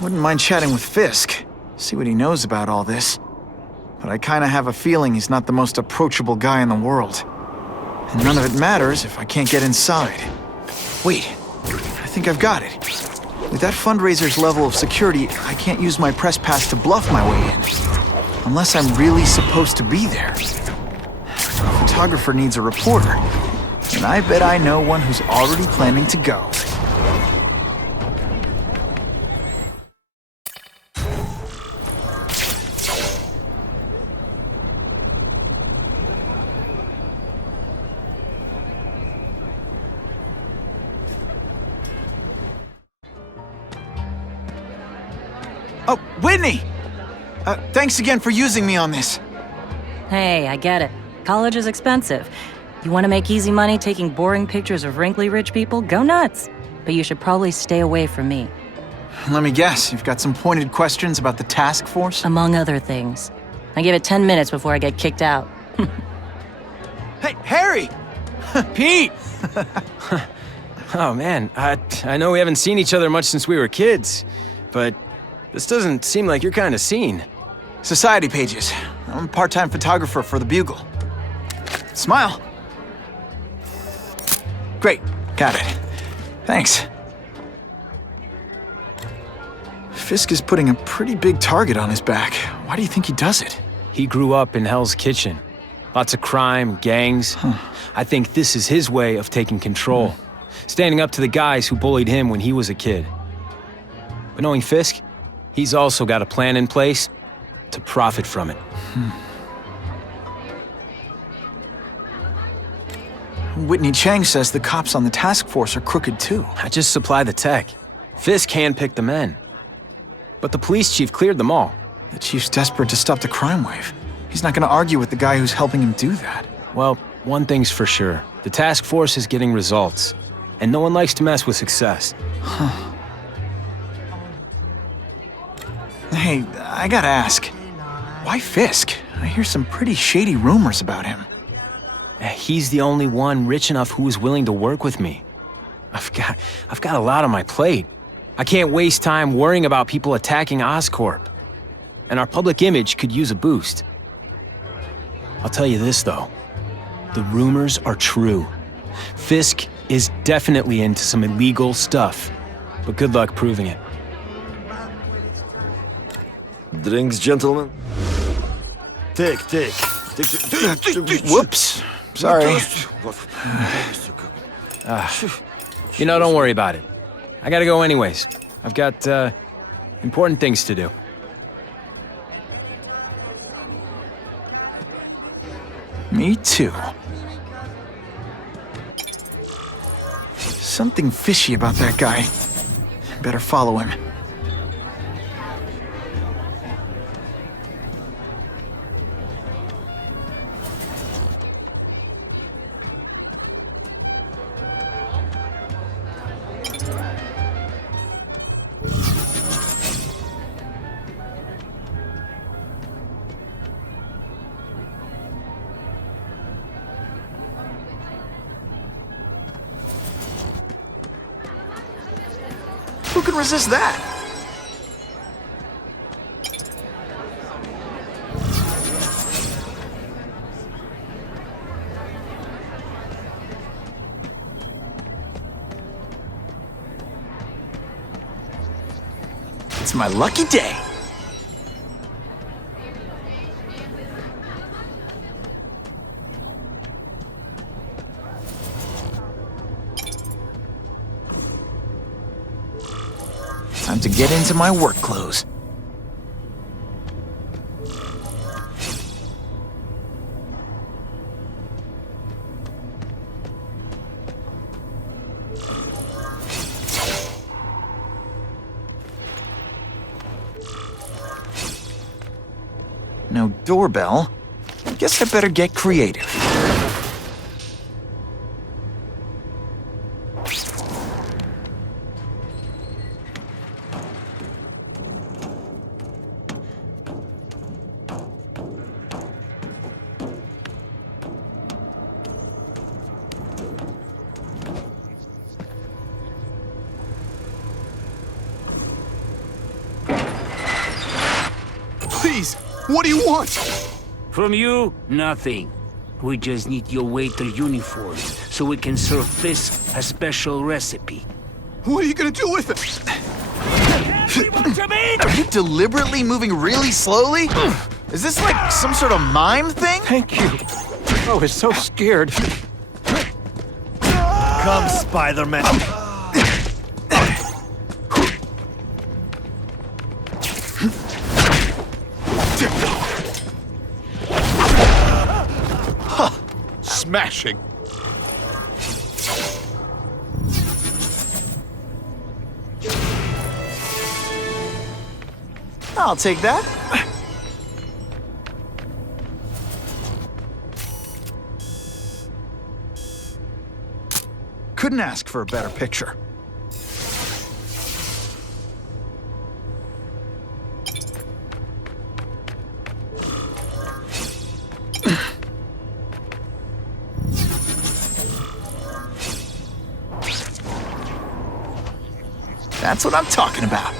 Wouldn't mind chatting with Fisk, see what he knows about all this. But I kinda have a feeling he's not the most approachable guy in the world. And none of it matters if I can't get inside. Wait, I think I've got it. With that fundraiser's level of security, I can't use my press pass to bluff my way in. Unless I'm really supposed to be there. If a photographer needs a reporter, and I bet I know one who's already planning to go. Oh, Whitney! Thanks again for using me on this. Hey, I get it. College is expensive. You want to make easy money taking boring pictures of wrinkly rich people? Go nuts. But you should probably stay away from me. Let me guess, you've got some pointed questions about the task force? Among other things. I give it 10 minutes before I get kicked out. Hey, Harry! Pete! Oh man, I know we haven't seen each other much since we were kids, but this doesn't seem like your kind of scene. Society pages. I'm a part-time photographer for the Bugle. Smile. Great, got it. Thanks. Fisk is putting a pretty big target on his back. Why do you think he does it? He grew up in Hell's Kitchen. Lots of crime, gangs. I think this is his way of taking control. Standing up to the guys who bullied him when he was a kid. But knowing Fisk, he's also got a plan in place to profit from it. Whitney Chang says the cops on the task force are crooked too. I just supply the tech. Fisk handpicked the men. But the police chief cleared them all. The chief's desperate to stop the crime wave. He's not gonna argue with the guy who's helping him do that. Well, one thing's for sure. The task force is getting results. And no one likes to mess with success. Hey, I gotta ask. Why Fisk? I hear some pretty shady rumors about him. He's the only one rich enough who is willing to work with me. I've got a lot on my plate. I can't waste time worrying about people attacking Oscorp. And our public image could use a boost. I'll tell you this, though. The rumors are true. Fisk is definitely into some illegal stuff. But good luck proving it. Drinks, gentlemen? Take. Whoops. Sorry. Don't worry about it. I gotta go anyways. I've got, important things to do. Me too. Something fishy about that guy. Better follow him. Who can resist that? It's my lucky day. Time to get into my work clothes. No doorbell. Guess I better get creative. Please, what do you want? From you, nothing. We just need your waiter uniform so we can serve Fisk a special recipe. What are you gonna do with it? Are you deliberately moving really slowly? Is this like some sort of mime thing? Thank you. I was so scared. Come, Spider-Man. Smashing. I'll take that. Couldn't ask for a better picture. That's what I'm talking about.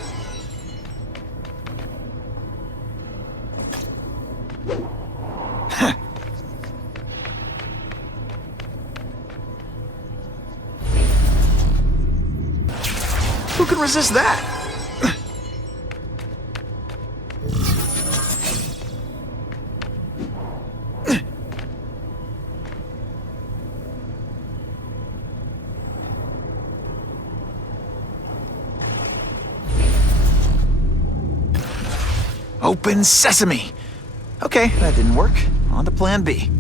Who can resist that? Open sesame! Okay, that didn't work. On to plan B.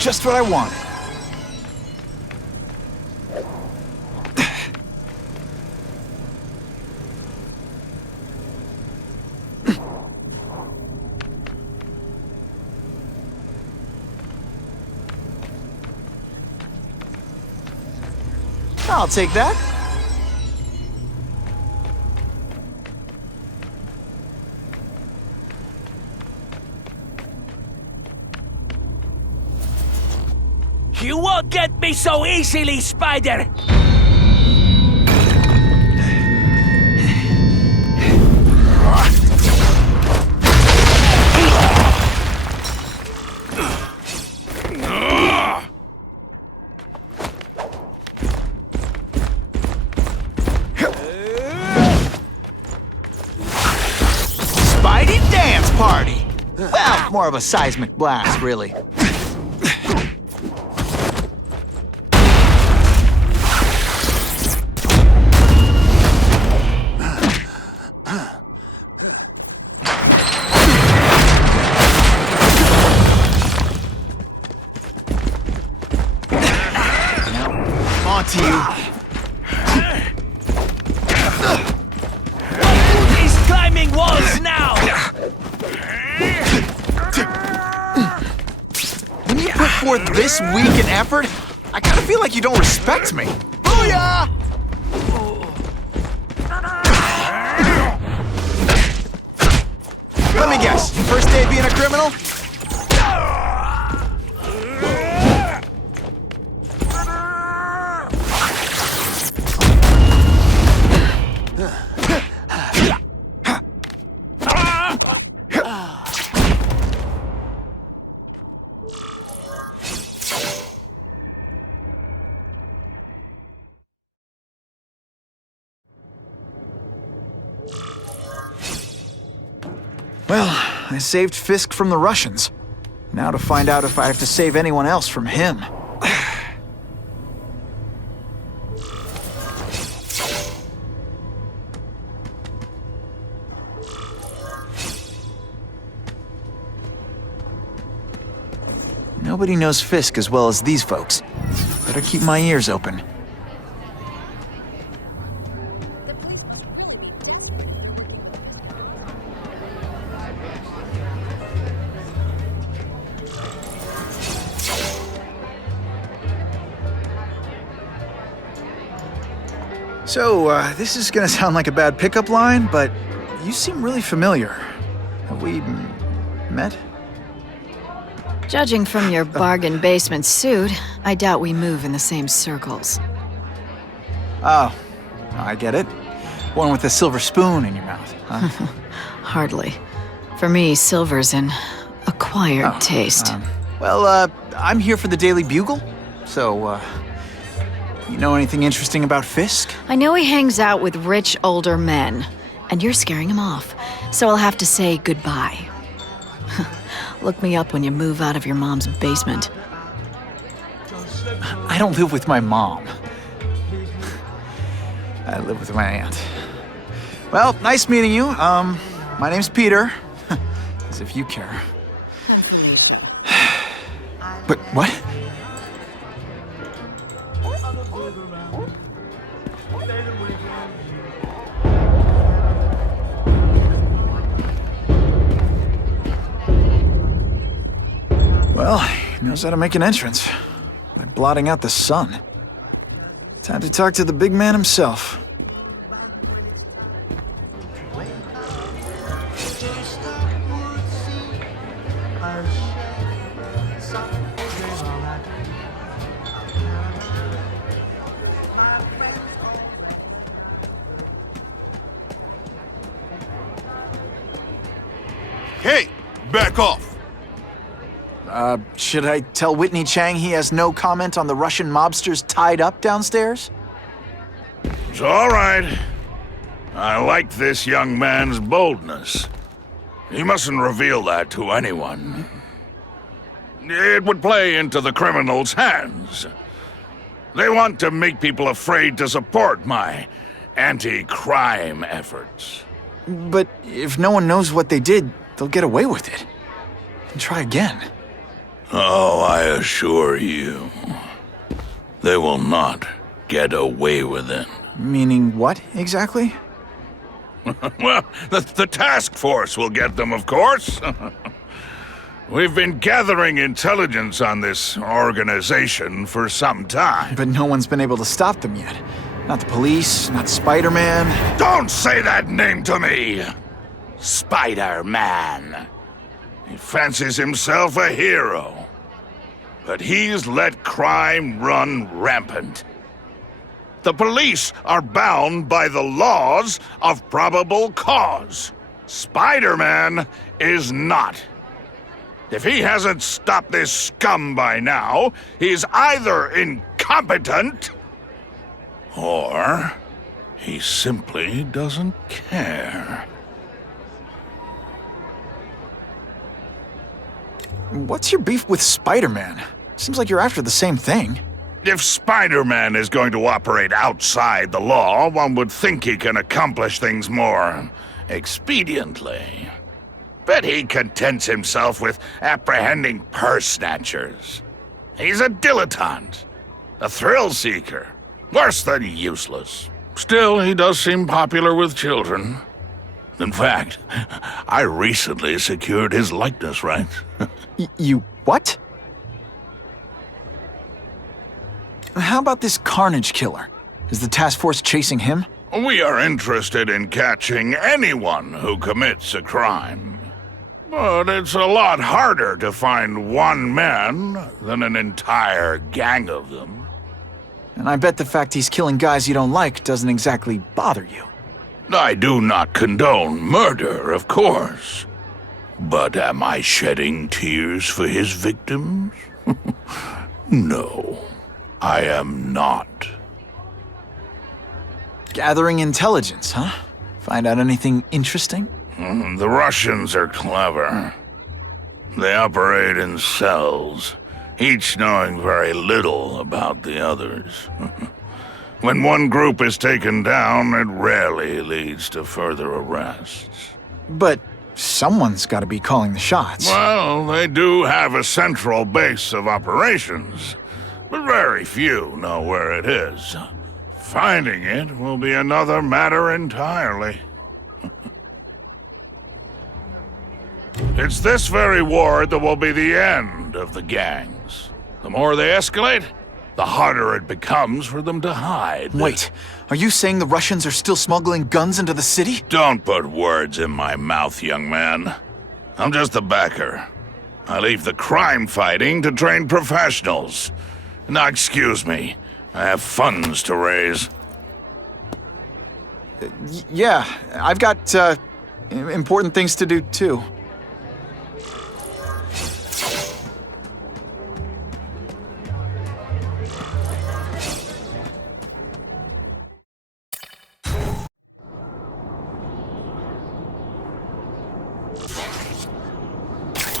Just what I wanted. I'll take that. You won't get me so easily, Spider! Spidey dance party! Well, more of a seismic blast, really. On to you. He's climbing walls now! When you put forth this weak an effort, I kind of feel like you don't respect me. Booyah! Let me guess, first day being a criminal? Well, I saved Fisk from the Russians. Now to find out if I have to save anyone else from him. Nobody knows Fisk as well as these folks. Better keep my ears open. So, this is gonna sound like a bad pickup line, but you seem really familiar. Have we met? Judging from your bargain basement suit, I doubt we move in the same circles. Oh, I get it. One with a silver spoon in your mouth, huh? Hardly. For me, silver's an acquired taste. Well, I'm here for the Daily Bugle, so, you know anything interesting about Fisk? I know he hangs out with rich older men, and you're scaring him off, so I'll have to say goodbye. Look me up when you move out of your mom's basement. I don't live with my mom. I live with my aunt. Well, nice meeting you. My name's Peter. As if you care. But what? Well, he knows how to make an entrance by blotting out the sun. Time to talk to the big man himself. Hey, back off. Should I tell Whitney Chang he has no comment on the Russian mobsters tied up downstairs? It's all right. I like this young man's boldness. He mustn't reveal that to anyone. It would play into the criminals' hands. They want to make people afraid to support my anti-crime efforts. But if no one knows what they did, they'll get away with it. And try again. Oh, I assure you, they will not get away with it. Meaning what, exactly? Well, the task force will get them, of course. We've been gathering intelligence on this organization for some time. But no one's been able to stop them yet. Not the police, not Spider-Man. Don't say that name to me! Spider-Man. He fancies himself a hero. But he's let crime run rampant. The police are bound by the laws of probable cause. Spider-Man is not. If he hasn't stopped this scum by now, he's either incompetent or he simply doesn't care. What's your beef with Spider-Man? Seems like you're after the same thing. If Spider-Man is going to operate outside the law, one would think he can accomplish things more expediently. But he contents himself with apprehending purse snatchers. He's a dilettante, a thrill seeker, worse than useless. Still, he does seem popular with children. In fact, I recently secured his likeness rights. You what? How about this Carnage killer? Is the task force chasing him? We are interested in catching anyone who commits a crime. But it's a lot harder to find one man than an entire gang of them. And I bet the fact he's killing guys you don't like doesn't exactly bother you. I do not condone murder, of course. But am I shedding tears for his victims? No, I am not. Gathering intelligence, huh? Find out anything interesting? The Russians are clever. They operate in cells, each knowing very little about the others. When one group is taken down, it rarely leads to further arrests. But someone's got to be calling the shots. Well, they do have a central base of operations, but very few know where it is. Finding it will be another matter entirely. It's this very ward that will be the end of the gangs. The more they escalate, the harder it becomes for them to hide. Wait, are you saying the Russians are still smuggling guns into the city? Don't put words in my mouth, young man. I'm just a backer. I leave the crime fighting to trained professionals. Now, excuse me. I have funds to raise. Yeah, I've got, important things to do, too.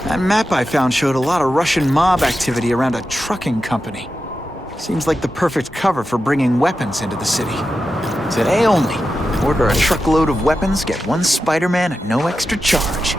That map I found showed a lot of Russian mob activity around a trucking company. Seems like the perfect cover for bringing weapons into the city. Today only, order a truckload of weapons, get one Spider-Man at no extra charge.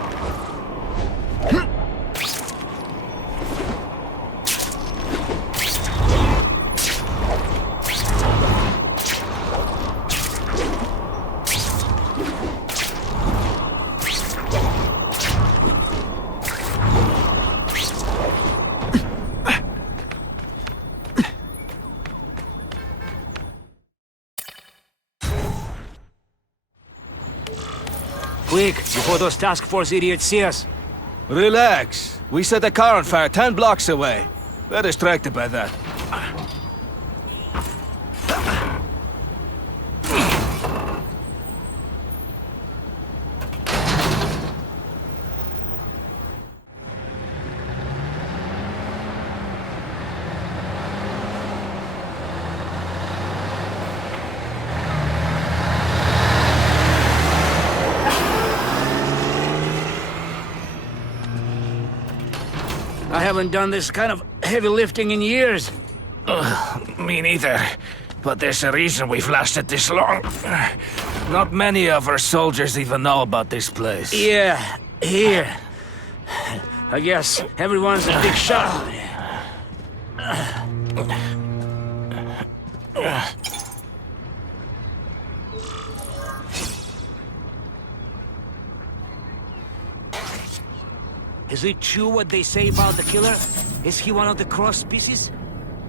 Quick, before those task force idiots see us. Relax. We set a car on fire 10 blocks away. They're distracted by that. I haven't done this kind of heavy lifting in years. Me neither. But there's a reason we've lasted this long. Not many of our soldiers even know about this place. Yeah, here. I guess everyone's a big shot. Is it true what they say about the killer? Is he one of the cross species?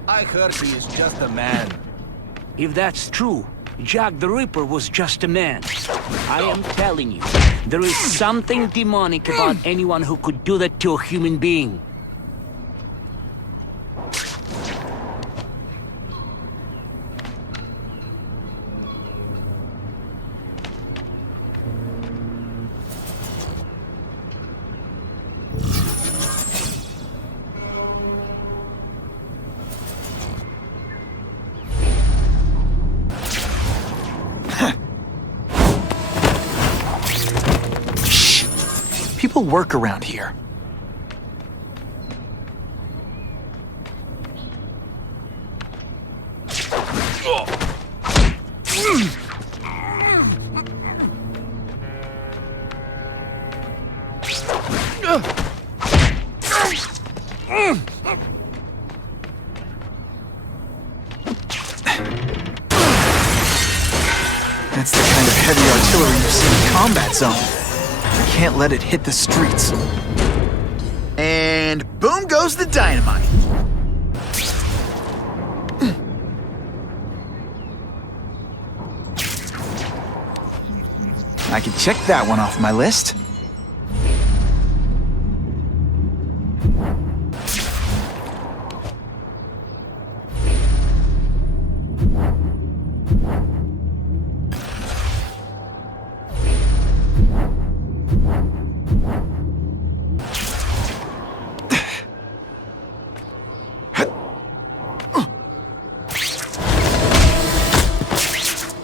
I heard he is just a man. If that's true, Jack the Ripper was just a man. I am telling you, there is something demonic about anyone who could do that to a human being. People work around here. That's the kind of heavy artillery you see in combat zone. I can't let it hit the streets. And boom goes the dynamite. I can check that one off my list.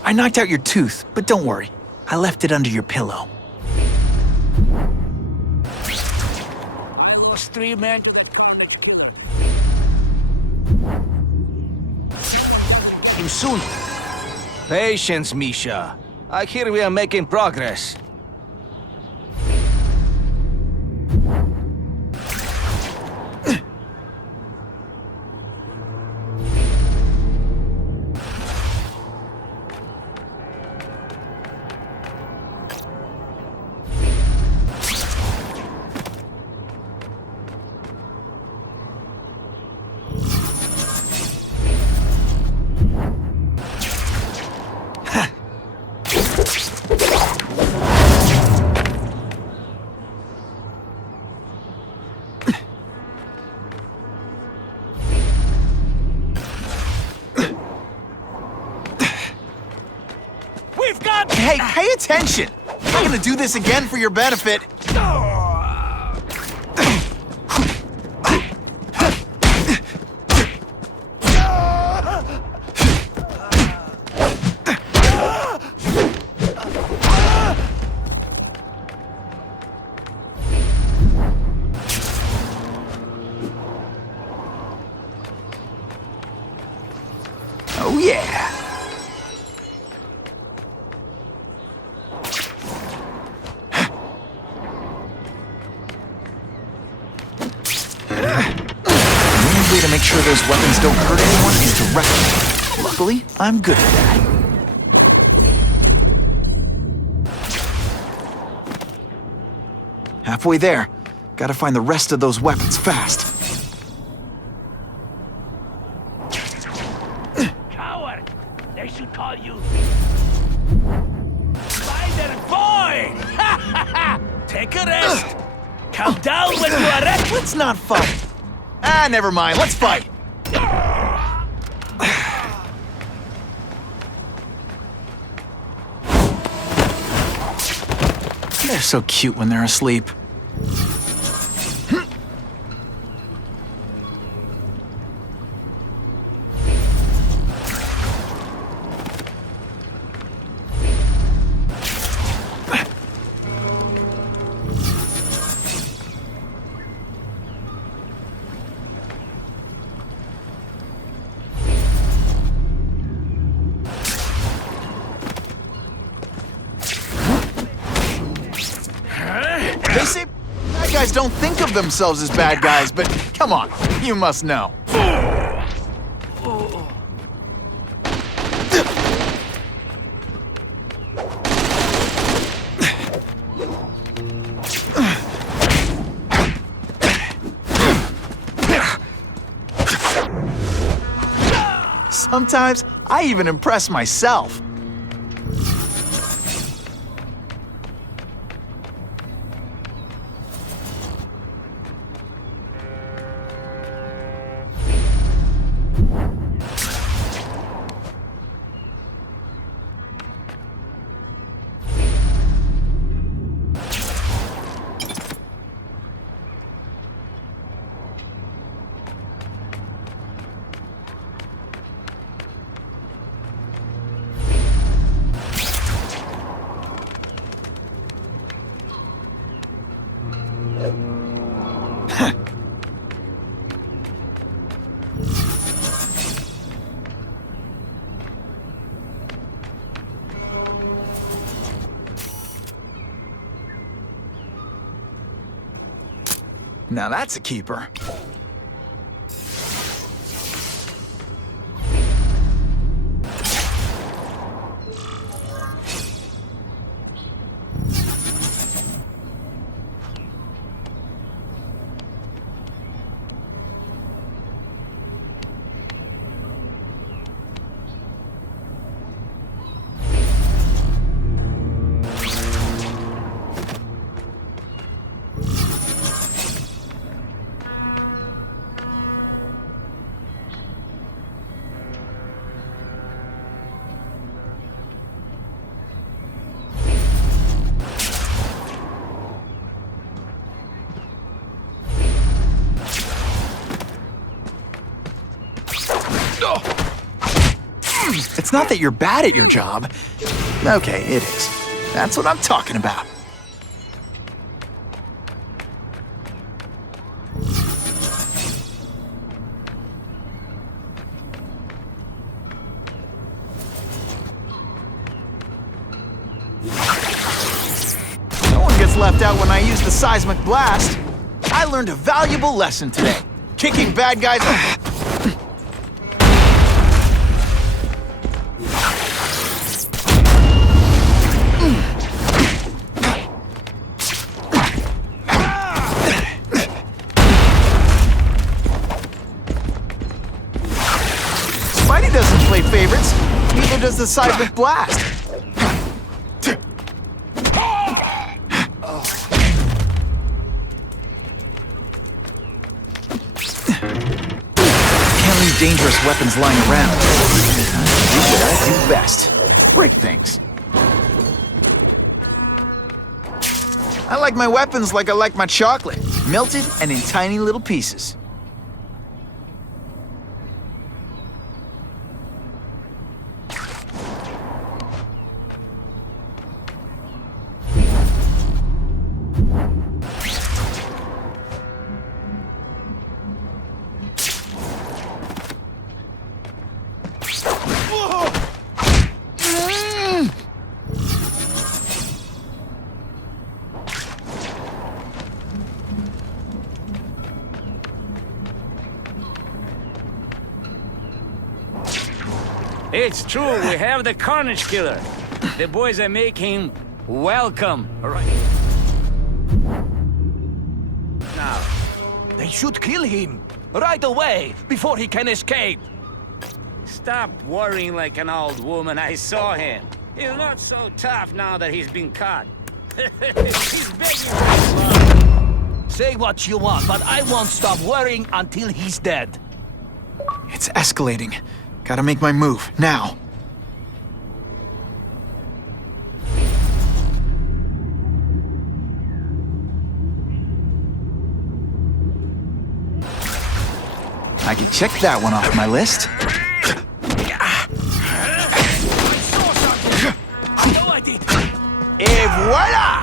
I knocked out your tooth, but don't worry. I left it under your pillow. Those three men. Him soon. Patience, Misha. I hear we are making progress. Hey, pay attention! I'm not gonna do this again for your benefit. Oh yeah! Way to make sure those weapons don't hurt anyone is to wreck them. Luckily, I'm good at that. Halfway there. Gotta find the rest of those weapons fast. Coward! They should call you Spider Boy! Take a rest. Come down when you are ready. Let's not fight. Ah, never mind. Let's fight. They're so cute when they're asleep. They say bad guys don't think of themselves as bad guys, but come on, you must know. Sometimes I even impress myself. Now that's a keeper. It's not that you're bad at your job. Okay, it is. That's what I'm talking about. weapons left out when I used the seismic blast. I learned a valuable lesson today. Kicking bad guys... Spidey doesn't play favorites. Neither does the seismic blast. Can't leave dangerous weapons lying around. Do what I do best. Break things. I like my weapons like I like my chocolate. Melted and in tiny little pieces. It's true, we have the Carnage Killer. The boys are making welcome. All right. Now, They should kill him right away before he can escape. stop worrying like an old woman. I saw him. He's not so tough now that he's been caught. He's begging for his love. Say what you want, but I won't stop worrying until he's dead. It's escalating. Gotta make my move, now. I can check that one off my list. No, I did. Et voila!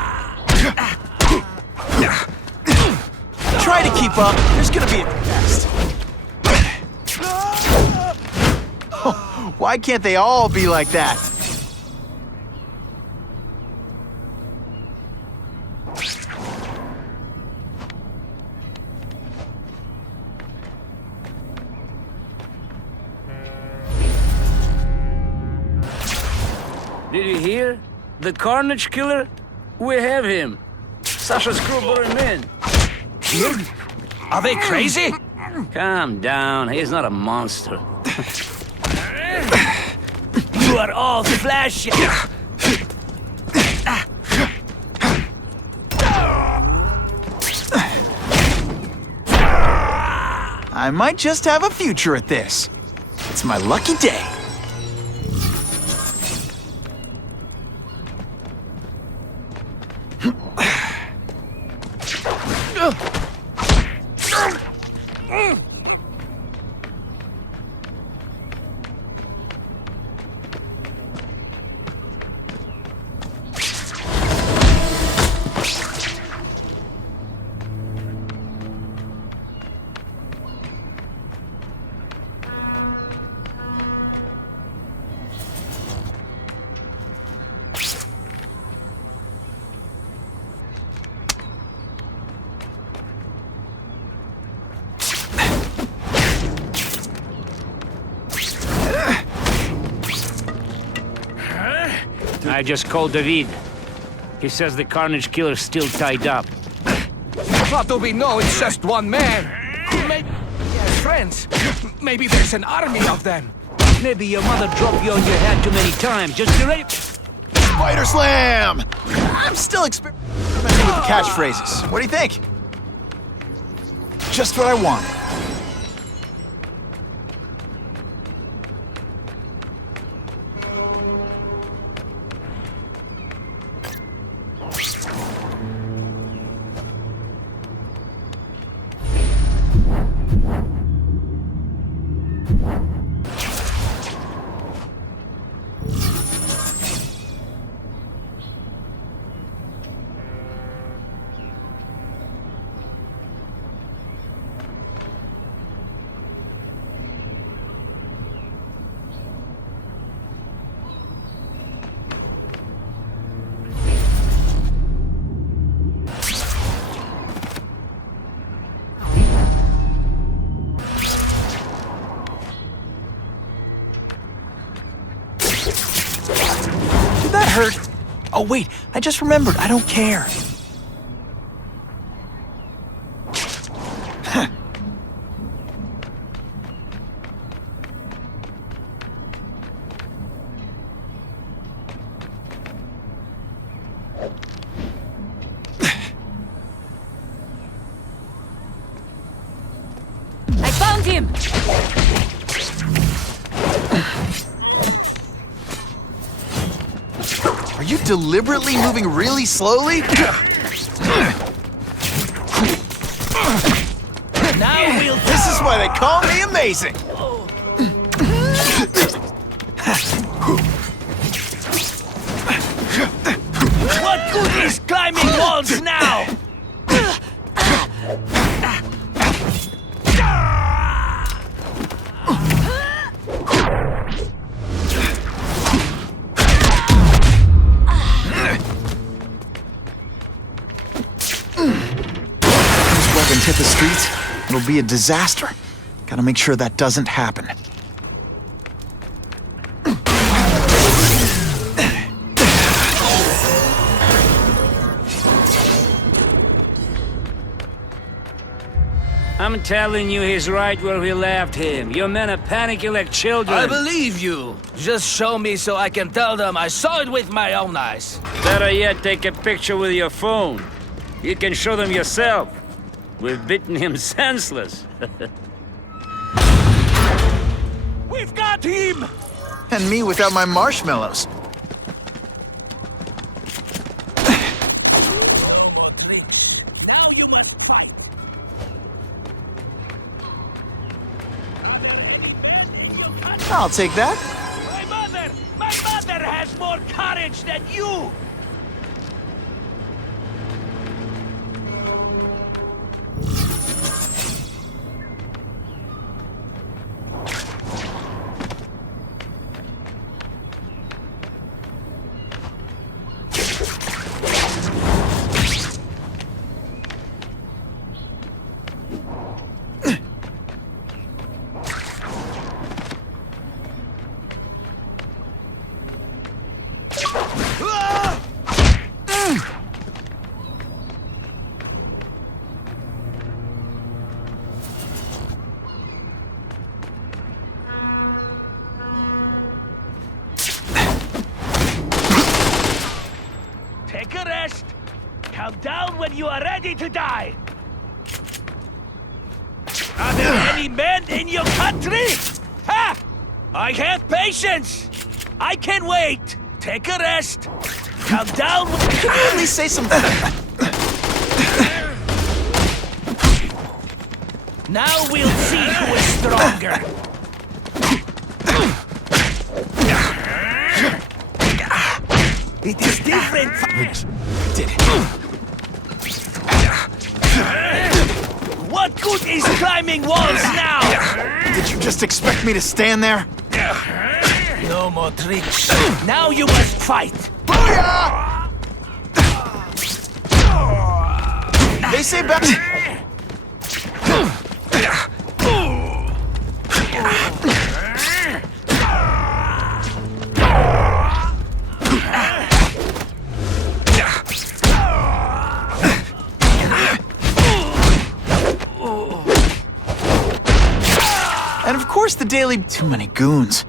Try to keep up. There's gonna be a test. Why can't they all be like that? Did you hear? The Carnage Killer? We have him. Sasha's crew brought him in. Are they crazy? Calm down. He's not a monster. You are all flashy. I might just have a future at this. It's my lucky day. I just called David. He says the Carnage Killer's still tied up. How do we know it's just one man? Maybe he has friends. Maybe there's an army of them. Maybe your mother dropped you on your head too many times. Just be ready. Spider Slam! I'm still experimenting with the catchphrases. What do you think? Just what I wanted. Oh, wait, I just remembered. I don't care. I found him! Are you deliberately moving really slowly? Now we'll... This is why they call me amazing! What good is climbing walls now? Those weapons hit the streets, it'll be a disaster. Gotta make sure that doesn't happen. I'm telling you, he's right where we left him. Your men are panicking like children. I believe you. Just show me so I can tell them I saw it with my own eyes. Better yet, take a picture with your phone. You can show them yourself. We've beaten him senseless. We've got him! And me without my marshmallows. No more tricks. Now you must fight. I'll take that. My mother has more courage than you! Take a rest. Count down when you are ready to die. Are there any men in your country? Ha! I have patience. I can wait. Take a rest. Count down. Can you at least say something? Now we'll see who is stronger. It is different. Did it. What good is climbing walls now? Did you just expect me to stand there? No more tricks. Now you must fight. They say back. And of course the daily... Too many goons.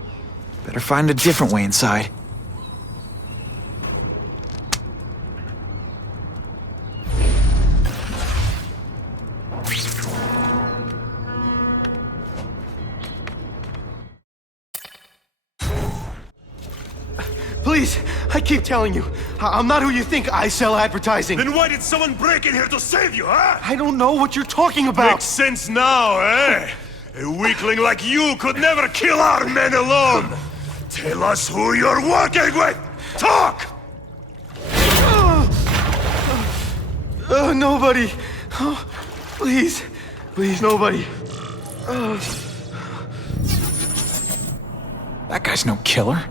Better find a different way inside. Please, I keep telling you, I'm not who you think. I sell advertising. Then why did someone break in here to save you, huh? I don't know what you're talking about. Makes sense now, eh? A weakling like you could never kill our men alone! Tell us who you're working with! Talk! Nobody. Oh, please. Please, nobody. That guy's no killer.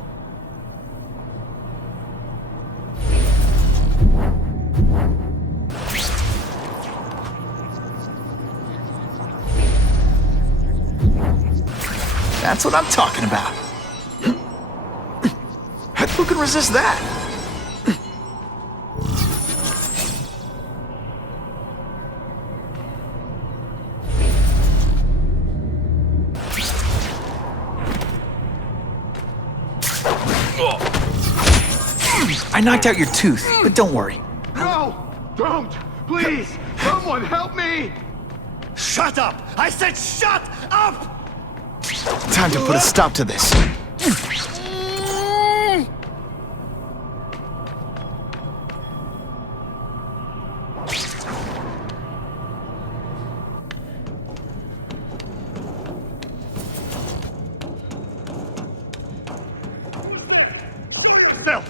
That's what I'm talking about. Who can resist that? I knocked out your tooth, but don't worry. No! Don't! Please! Someone help me! Shut up! I said shut up! Time to put a stop to this. Still!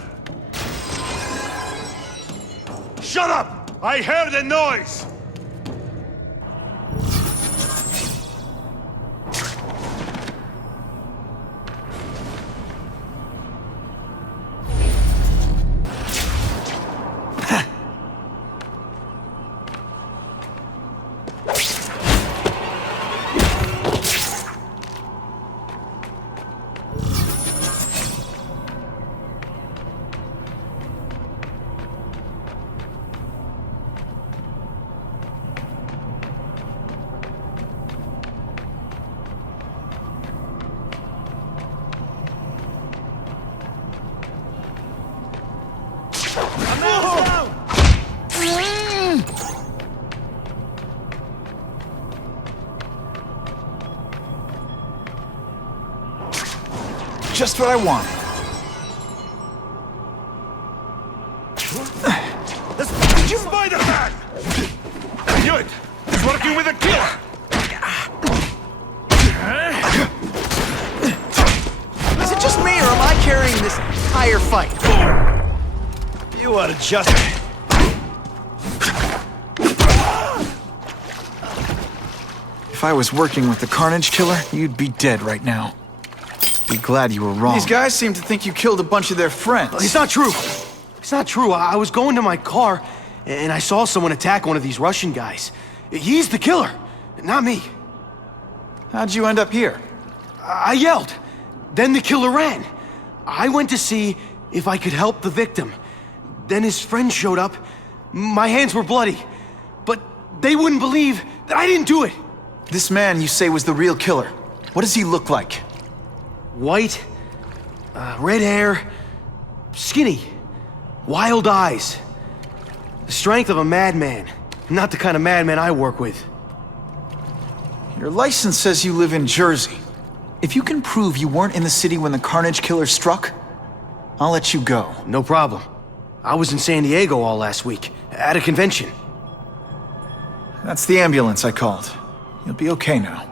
Shut up! I heard the noise! Just what I wanted. Did you Spider-Man! I knew it! He's working with a killer! Is it just me, or am I carrying this entire fight? You are just... If I was working with the Carnage Killer, you'd be dead right now. Be glad you were wrong. These guys seem to think you killed a bunch of their friends. It's not true. It's not true. I was going to my car, and I saw someone attack one of these Russian guys. He's the killer, not me. How'd you end up here? I yelled. Then the killer ran. I went to see if I could help the victim. Then his friend showed up. My hands were bloody. But they wouldn't believe that I didn't do it. This man you say was the real killer. What does he look like? White, red hair, skinny, wild eyes. The strength of a madman. Not the kind of madman I work with. Your license says you live in Jersey. If you can prove you weren't in the city when the Carnage Killer struck, I'll let you go. No problem. I was in San Diego all last week, at a convention. That's the ambulance I called. You'll be okay now.